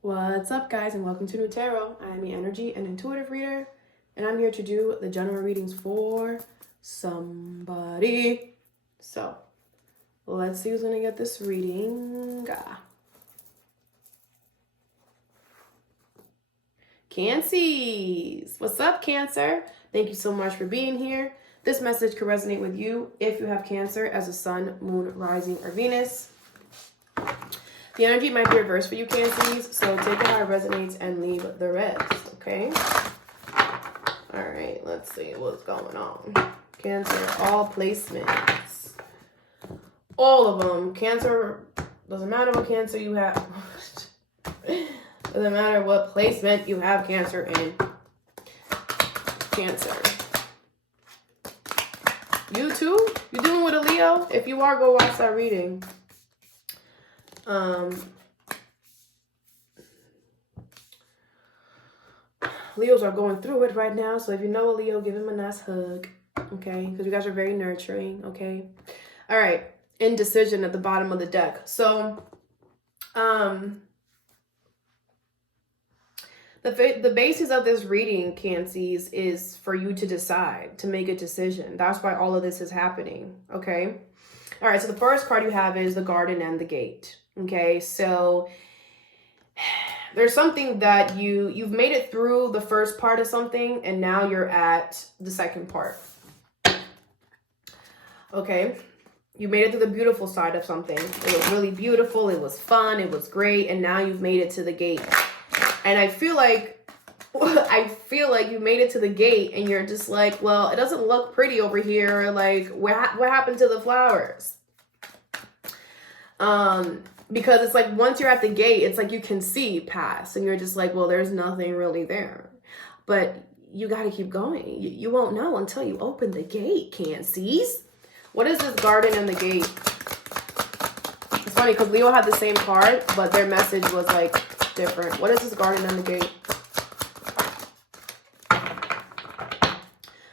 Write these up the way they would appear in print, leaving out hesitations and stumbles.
What's up, guys, and welcome to New Tarot. I'm the energy and intuitive reader, and I'm here to do the general readings for somebody. So, let's see who's gonna get this reading. Cancies! What's up, Cancer? Thank you so much for being here. This message could resonate with you if you have Cancer as a sun, moon, rising, or Venus. The energy might be reversed for you, Cancies, so take it how it resonates and leave the rest, okay? All right, let's see what's going on. Cancer, all placements. All of them. Cancer, doesn't matter what Cancer you have. Doesn't matter what placement you have Cancer in. Cancer. You too? You dealing with a Leo? If you are, go watch that reading. Leos are going through it right now, so if you know a Leo, give him a nice hug, okay? Because you guys are very nurturing, okay? All right, indecision at the bottom of the deck. So, the basis of this reading, Cancies, is for you to decide, to make a decision. That's why all of this is happening, okay? All right, so the first card you have is the Garden and the Gate. Okay, so there's something that you've made it through the first part of something, and now you're at the second part. Okay, you made it to the beautiful side of something. It was really beautiful, it was fun, it was great, and now you've made it to the gate. And I feel like you made it to the gate, and you're just like, well, it doesn't look pretty over here. Like, what happened to the flowers? Because it's like once you're at the gate, it's like you can see past and you're just like, well, there's nothing really there. But you got to keep going. You won't know until you open the gate, Cancies. What is this Garden and the Gate? It's funny because Leo had the same card, but their message was like different. What is this Garden and the Gate?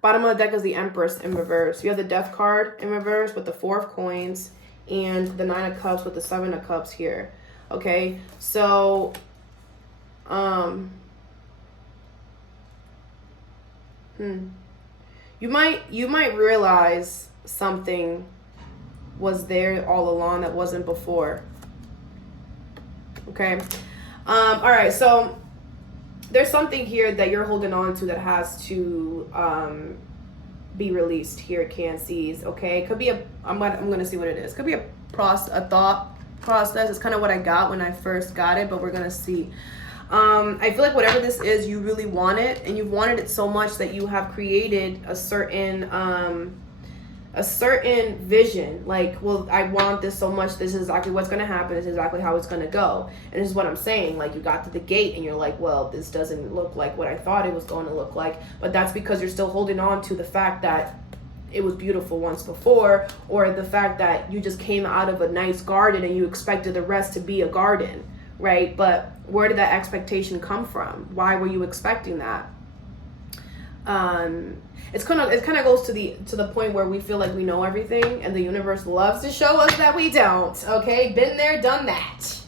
Bottom of the deck is the Empress in reverse. You have the Death card in reverse with the 4 of coins and the 9 of cups with the 7 of cups here. Okay, so you might realize something was there all along that wasn't before. Okay, all right, so there's something here that you're holding on to that has to be released here at Cancies. Okay, it could be I'm gonna see what it is. Could be a thought process. It's kind of what I got when I first got it, but we're gonna see. I feel like whatever this is, you really want it, and you've wanted it so much that you have created a certain vision. Like, well, I want this so much. This is exactly what's gonna happen. This is exactly how it's gonna go. And this is what I'm saying. Like, you got to the gate, and you're like, well, this doesn't look like what I thought it was going to look like. But that's because you're still holding on to the fact that it was beautiful once before, or the fact that you just came out of a nice garden and you expected the rest to be a garden, right? But where did that expectation come from? Why were you expecting that? It kind of goes to the point where we feel like we know everything, and the universe loves to show us that we don't. Okay, been there, done that.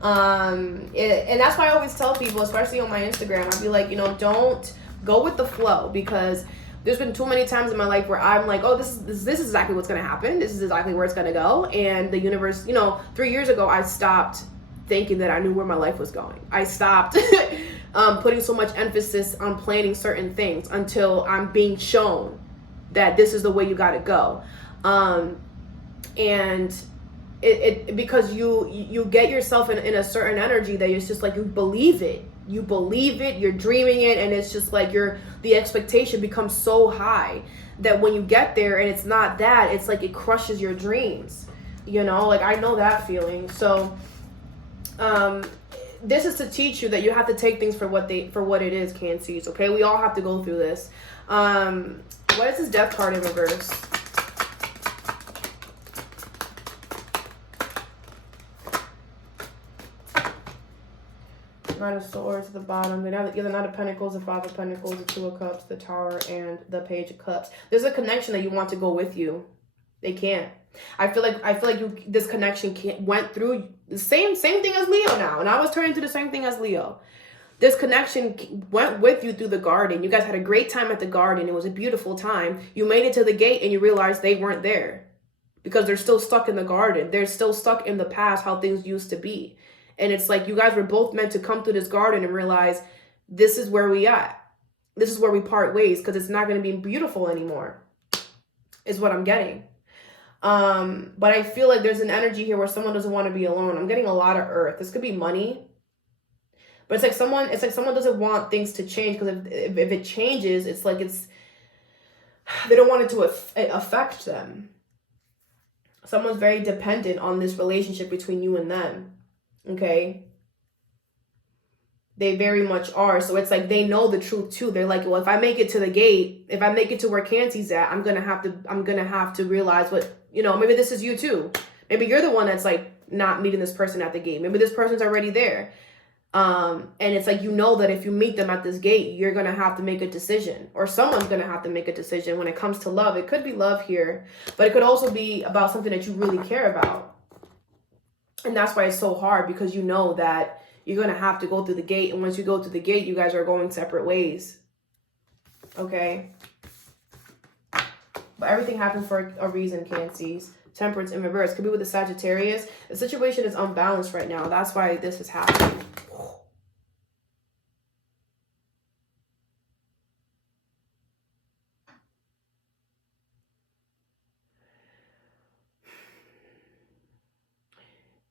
And that's why I always tell people, especially on my Instagram, I'll be like, don't go with the flow, because there's been too many times in my life where I'm like, oh, this is exactly what's going to happen. This is exactly where it's going to go. And the universe, 3 years ago, I stopped thinking that I knew where my life was going. I stopped putting so much emphasis on planning certain things until I'm being shown that this is the way you got to go. And it because you get yourself in a certain energy that it's just like you believe it, you're dreaming it, and it's just like the expectation becomes so high that when you get there and it's not that, it's like it crushes your dreams. Like, I know that feeling. So this is to teach you that you have to take things for what it is, Cancies. Okay, we all have to go through this. What is this Death card in reverse? Nine of Swords at the bottom. They have the Knight of Pentacles, the Five of Pentacles, the Two of Cups, the Tower, and the Page of Cups. There's a connection that you want to go with you. They can't. I feel like this connection went through the same thing as Leo now, and I was turning to the same thing as Leo. This connection went with you through the garden. You guys had a great time at the garden. It was a beautiful time. You made it to the gate and you realized they weren't there because they're still stuck in the garden. They're still stuck in the past, how things used to be. And it's like you guys were both meant to come through this garden and realize this is where we at. This is where we part ways because it's not going to be beautiful anymore, is what I'm getting. But I feel like there's an energy here where someone doesn't want to be alone. I'm getting a lot of earth. This could be money. But it's like someone doesn't want things to change because if it changes, it's like they don't want it to affect them. Someone's very dependent on this relationship between you and them. Okay? They very much are. So it's like they know the truth too. They're like, well, if I make it to the gate, if I make it to where Cancy's at, I'm gonna have to realize what, maybe this is you too. Maybe you're the one that's like not meeting this person at the gate. Maybe this person's already there. And it's like, that if you meet them at this gate, you're going to have to make a decision, or someone's going to have to make a decision when it comes to love. It could be love here, but it could also be about something that you really care about. And that's why it's so hard, because you know that you're going to have to go through the gate. And once you go through the gate, you guys are going separate ways. Okay. But everything happens for a reason, Cancies. Temperance in reverse. Could be with the Sagittarius. The situation is unbalanced right now. That's why this is happening.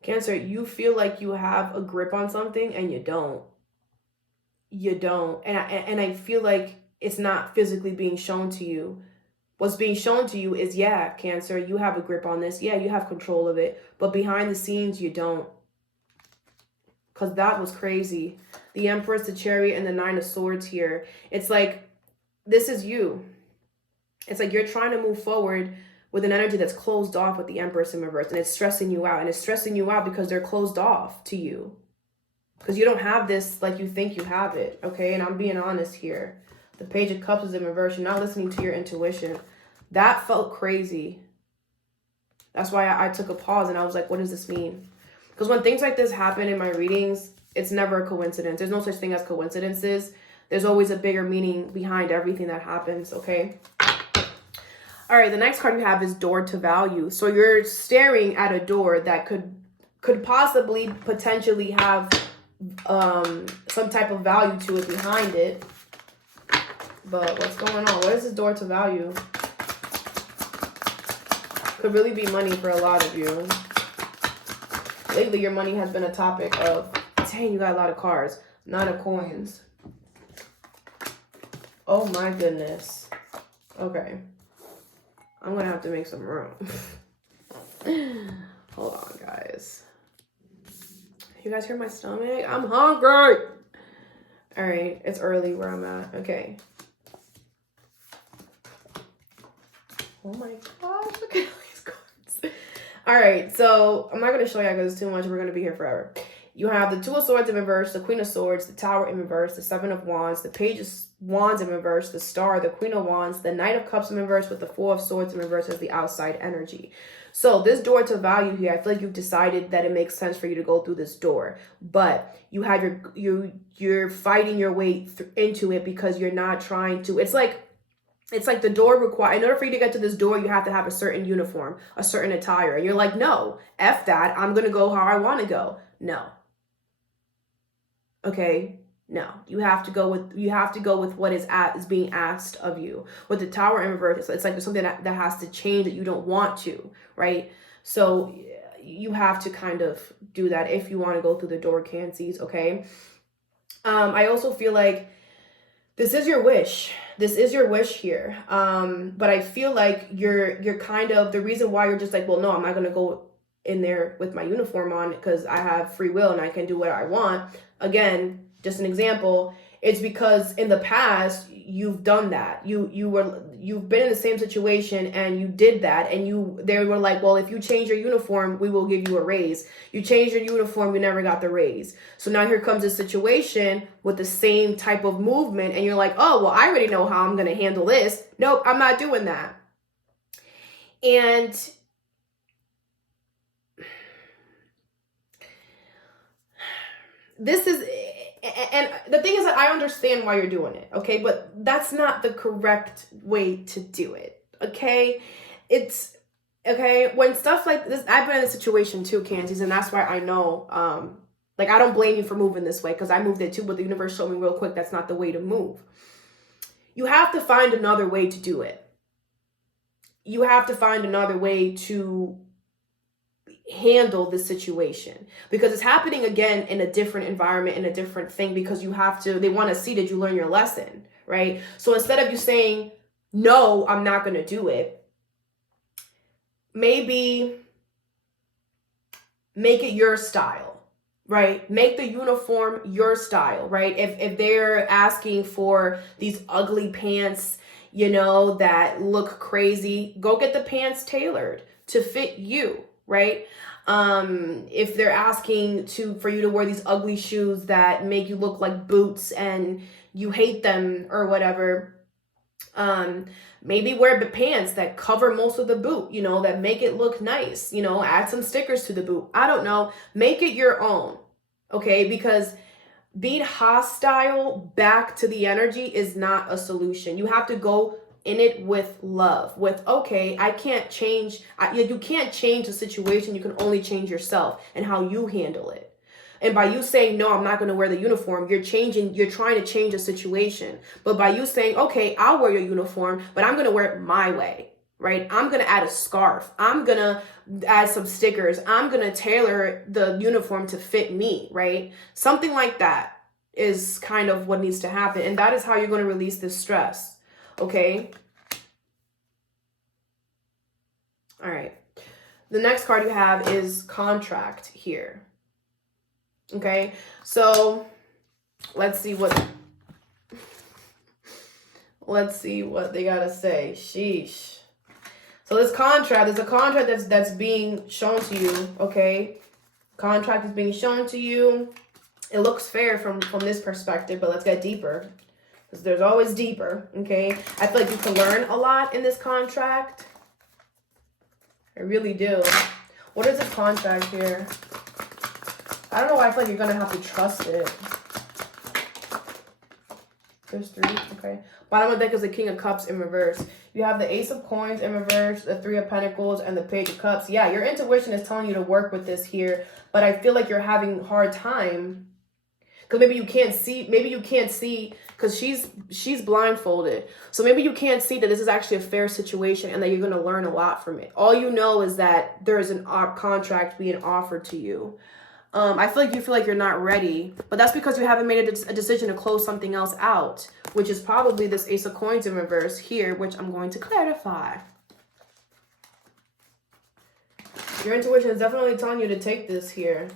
Cancer, you feel like you have a grip on something and you don't. You don't. And I feel like it's not physically being shown to you. What's being shown to you is, yeah, Cancer, you have a grip on this. Yeah, you have control of it. But behind the scenes, you don't. Because that was crazy. The Empress, the Chariot, and the Nine of Swords here. It's like, this is you. It's like you're trying to move forward with an energy that's closed off with the Empress in reverse. And it's stressing you out. And it's stressing you out because they're closed off to you. Because you don't have this like you think you have it. Okay? And I'm being honest here. The Page of Cups is in reverse. You're not listening to your intuition. That felt crazy. That's why I took a pause and I was like, what does this mean? Because when things like this happen in my readings, it's never a coincidence. There's no such thing as coincidences. There's always a bigger meaning behind everything that happens, okay? All right, the next card we have is Door to Value. So you're staring at a door that could possibly, potentially have some type of value to it behind it. But what's going on? What is this Door to Value? Could really be money for a lot of you. Lately, your money has been a topic of, dang, you got a lot of cards, not of coins. Oh my goodness. Okay. I'm going to have to make some room. Hold on, guys. You guys hear my stomach? I'm hungry. All right. It's early where I'm at. Okay. Oh my gosh. Look at all these cards. All right. So I'm not going to show you because it's too much. We're going to be here forever. You have the Two of Swords in reverse, the Queen of Swords, the Tower in reverse, the Seven of Wands, the Page of Wands in reverse, the Star, the Queen of Wands, the Knight of Cups in reverse with the Four of Swords in reverse as the outside energy. So this door to value here, I feel like you've decided that it makes sense for you to go through this door, but you have you're fighting your way into it because you're not trying to. It's like the door require, in order for you to get to this door, you have to have a certain uniform, a certain attire. And you're like, no, F that. I'm going to go how I want to go. No. Okay. No, you have to go with what is being asked of you. With the Tower in reverse, it's like there's something that has to change that you don't want to, right? So you have to kind of do that if you want to go through the door, Cancies, okay? I also feel like this is your wish. This is your wish here. But I feel like you're kind of, the reason why you're just like, well, no, I'm not going to go in there with my uniform on because I have free will and I can do what I want. Again, just an example, it's because in the past you've done that. You've been in the same situation and you did that, and they were like, well, if you change your uniform, we will give you a raise. You changed your uniform, you never got the raise. So now here comes a situation with the same type of movement, and you're like, oh, well, I already know how I'm going to handle this. Nope, I'm not doing that. And this is, and the thing is that I understand why you're doing it, okay? But that's not the correct way to do it, okay? It's, okay, when stuff like this, I've been in a situation too, Cansies, and that's why I know, like, I don't blame you for moving this way, because I moved it too, but the universe showed me real quick that's not the way to move. You have to find another way to do it. You have to find another way to handle the situation, because it's happening again in a different environment, in a different thing, because they want to see that you learn your lesson, right? So instead of you saying, no, I'm not going to do it, maybe make it your style, right? Make the uniform your style, right? If they're asking for these ugly pants, that look crazy, go get the pants tailored to fit you, right? If they're asking for you to wear these ugly shoes that make you look like boots and you hate them or whatever, maybe wear the pants that cover most of the boot, that make it look nice, add some stickers to the boot. I don't know. Make it your own, okay? Because being hostile back to the energy is not a solution. You have to go in it with love, with, okay, I can't change. You can't change the situation. You can only change yourself and how you handle it. And by you saying, no, I'm not going to wear the uniform, you're trying to change the situation. But by you saying, okay, I'll wear your uniform, but I'm going to wear it my way, right? I'm going to add a scarf. I'm going to add some stickers. I'm going to tailor the uniform to fit me, right? Something like that is kind of what needs to happen. And that is how you're going to release this stress. Okay. All right. The next card you have is contract here. Okay. So let's see what they got to say. Sheesh. So there's a contract that's being shown to you. Okay. Contract is being shown to you. It looks fair from this perspective, but let's get deeper. Because there's always deeper, okay? I feel like you can learn a lot in this contract. I really do. What is this contract here? I don't know why I feel like you're going to have to trust it. There's 3, okay. Bottom of the deck is the King of Cups in reverse. You have the Ace of Coins in reverse, the 3 of Pentacles, and the Page of Cups. Yeah, your intuition is telling you to work with this here, but I feel like you're having a hard time. Because maybe you can't see, because she's blindfolded. So maybe you can't see that this is actually a fair situation and that you're going to learn a lot from it. All you know is that there is a contract being offered to you. I feel like you're not ready, but that's because you haven't made a decision to close something else out, which is probably this Ace of Coins in reverse here, which I'm going to clarify. Your intuition is definitely telling you to take this here.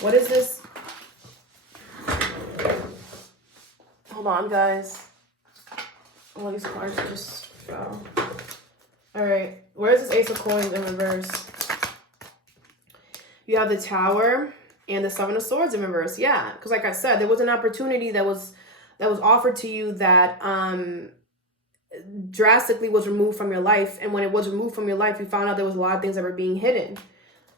What is this? Hold on, guys. All these cards just fell. All right. Where's this Ace of Coins in reverse? You have the Tower and the 7 of Swords in reverse. Yeah, because like I said, there was an opportunity that was offered to you that drastically was removed from your life. And when it was removed from your life, you found out there was a lot of things that were being hidden.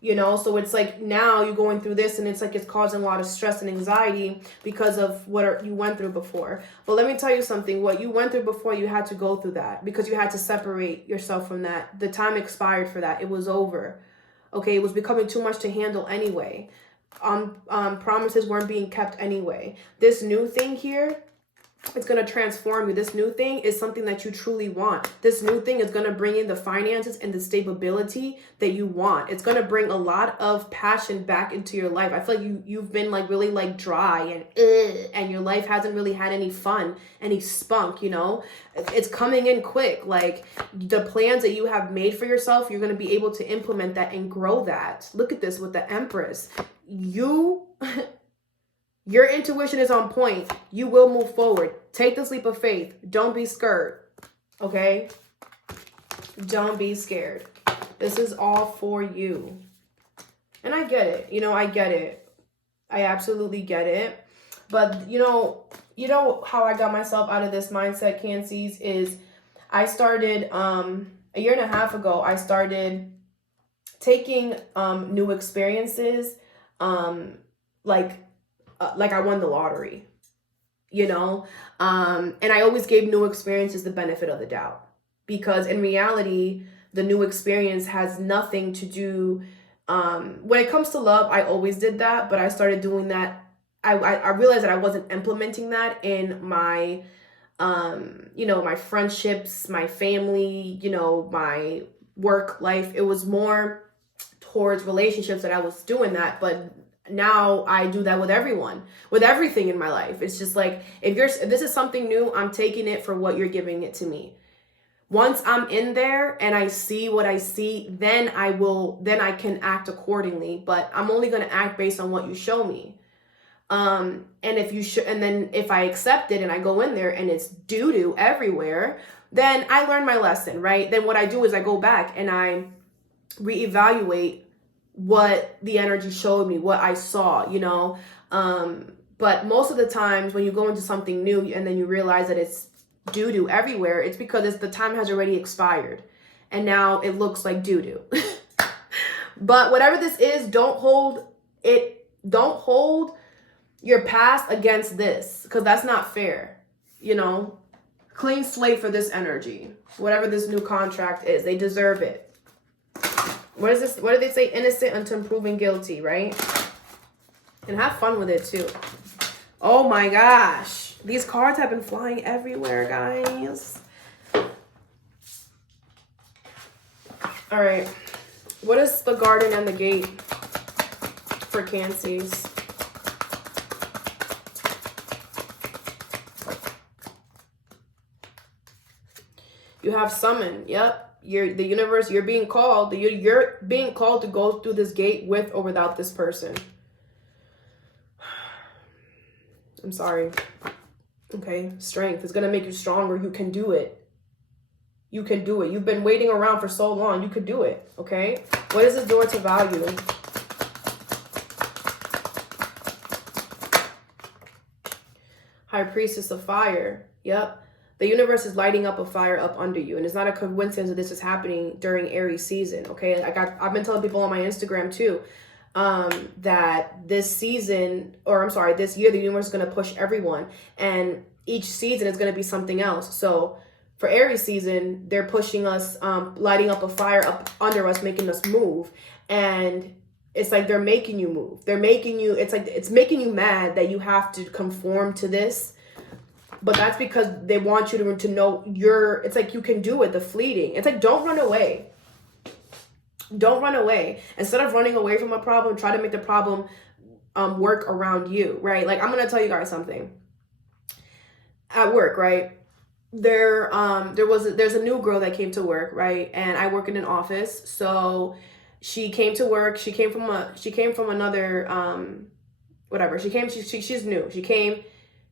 So it's like now you're going through this and it's like it's causing a lot of stress and anxiety because of what you went through before. But let me tell you something. What you went through before, you had to go through that because you had to separate yourself from that. The time expired for that. It was over. Okay, it was becoming too much to handle anyway. Promises weren't being kept anyway. This new thing here, it's going to transform you. This new thing is something that you truly want. This new thing is going to bring in the finances and the stability that you want. It's going to bring a lot of passion back into your life. I feel like you've been like really like dry and your life hasn't really had any fun, any spunk, It's coming in quick. Like the plans that you have made for yourself, you're going to be able to implement that and grow that. Look at this with the Empress. Your intuition is on point. You will move forward. Take this leap of faith. Don't be scared. Okay? Don't be scared. This is all for you. And I get it. I get it. I absolutely get it. But, how I got myself out of this mindset, Cancies, is I started, a year and a half ago, I started taking new experiences, like like I won the lottery, you know? And I always gave new experiences the benefit of the doubt, because in reality, the new experience has nothing to do. When it comes to love, I always did that, but I started doing that. I realized that I wasn't implementing that in my, my friendships, my family, my work life. It was more towards relationships that I was doing that, but now I do that with everyone, with everything in my life. It's just like, if this is something new, I'm taking it for what you're giving it to me. Once I'm in there and I see what I see, then I can act accordingly, but I'm only going to act based on what you show me. And then if I accept it and I go in there and it's doo-doo everywhere, then I learn my lesson, right? Then what I do is I go back and I reevaluate what the energy showed me, what I saw, but most of the times when you go into something new and then you realize that it's doo-doo everywhere, it's because the time has already expired and now it looks like doo-doo. But whatever this is, don't hold your past against this, because that's not fair. Clean slate for this energy, whatever this new contract is. They deserve it. What is this? What do they say? Innocent until proven guilty, right? And have fun with it too. Oh my gosh, these cards have been flying everywhere, guys. All right, what is the garden and the gate for Cancies? You have summoned. Yep. The universe, you're being called. You're being called to go through this gate with or without this person. I'm sorry. Okay. Strength is going to make you stronger. You can do it. You can do it. You've been waiting around for so long. You could do it. Okay. What is this door to value? High Priestess of Fire. Yep. The universe is lighting up a fire up under you. And it's not a coincidence that this is happening during Aries season. Okay. I've been telling people on my Instagram too, that this year, the universe is going to push everyone, and each season is going to be something else. So for Aries season, they're pushing us, lighting up a fire up under us, making us move. And it's like, they're making you move. It's making you mad that you have to conform to this. But that's because they want you to know it's like, you can do it, the fleeting. It's like, don't run away. Don't run away. Instead of running away from a problem, try to make the problem work around you, right? Like, I'm going to tell you guys something. At work, right? There's a new girl that came to work, right? And I work in an office. So she came to work. She came from another, whatever. She's new.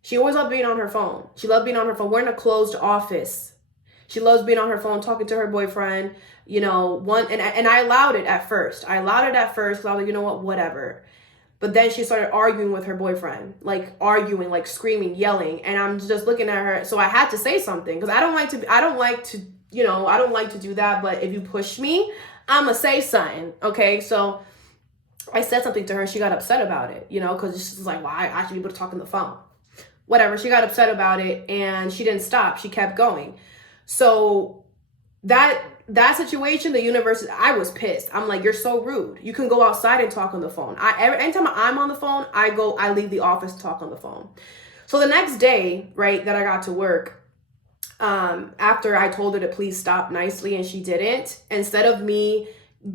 She always loved being on her phone. She loved being on her phone. We're in a closed office. She loves being on her phone, talking to her boyfriend, and I allowed it at first. Because I was like, you know what, whatever. But then she started arguing with her boyfriend, like arguing, like screaming, yelling. And I'm just looking at her. So I had to say something, because I don't like to do that. But if you push me, I'm going to say something. Okay. So I said something to her. She got upset about it, because she's like, well, I should be able to talk on the phone. Whatever. She got upset about it and she didn't stop. She kept going. So that situation, the universe, I was pissed. I'm like, you're so rude. You can go outside and talk on the phone. Anytime I'm on the phone, I leave the office to talk on the phone. So the next day, right, that I got to work, after I told her to please stop nicely and she didn't, instead of me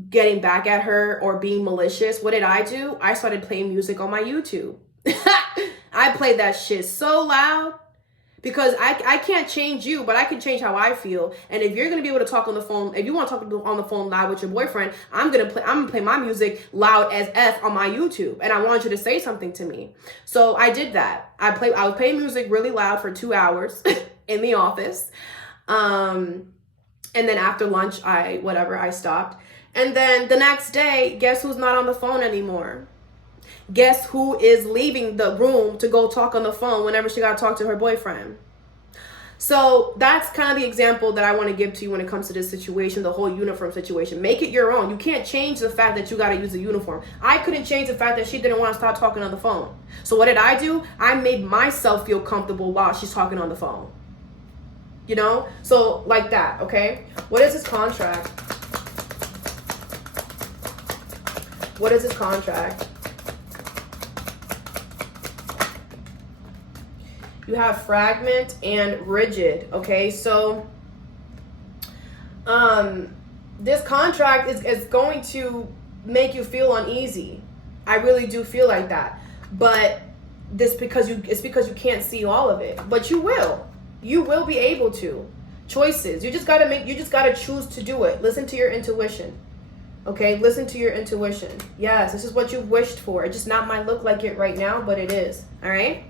getting back at her or being malicious, what did I do? I started playing music on my YouTube. I played that shit so loud, because I can't change you, but I can change how I feel. And if you're going to be able to talk on the phone, if you want to talk on the phone loud with your boyfriend, I'm going to play my music loud as F on my YouTube. And I want you to say something to me. So I did that. I was playing music really loud for 2 hours in the office. And then after lunch, I stopped. And then the next day, guess who's not on the phone anymore? Guess who is leaving the room to go talk on the phone whenever she got to talk to her boyfriend? So that's kind of the example that I want to give to you when it comes to this situation, the whole uniform situation. Make it your own. You can't change the fact that you got to use a uniform. I couldn't change the fact that she didn't want to stop talking on the phone. So what did I do? I made myself feel comfortable while she's talking on the phone. You know? So like that, okay? What is this contract? What is this contract? You have fragment and rigid, okay? So this contract is going to make you feel uneasy. I really do feel like that. But it's because you can't see all of it. But you will. You will be able to. Choices. You just gotta choose to do it. Listen to your intuition. Okay, listen to your intuition. Yes, this is what you wished for. It just not might look like it right now, but it is. All right?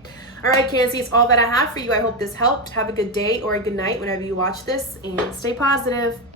All right, Cancer, it's all that I have for you. I hope this helped. Have a good day or a good night whenever you watch this, and stay positive.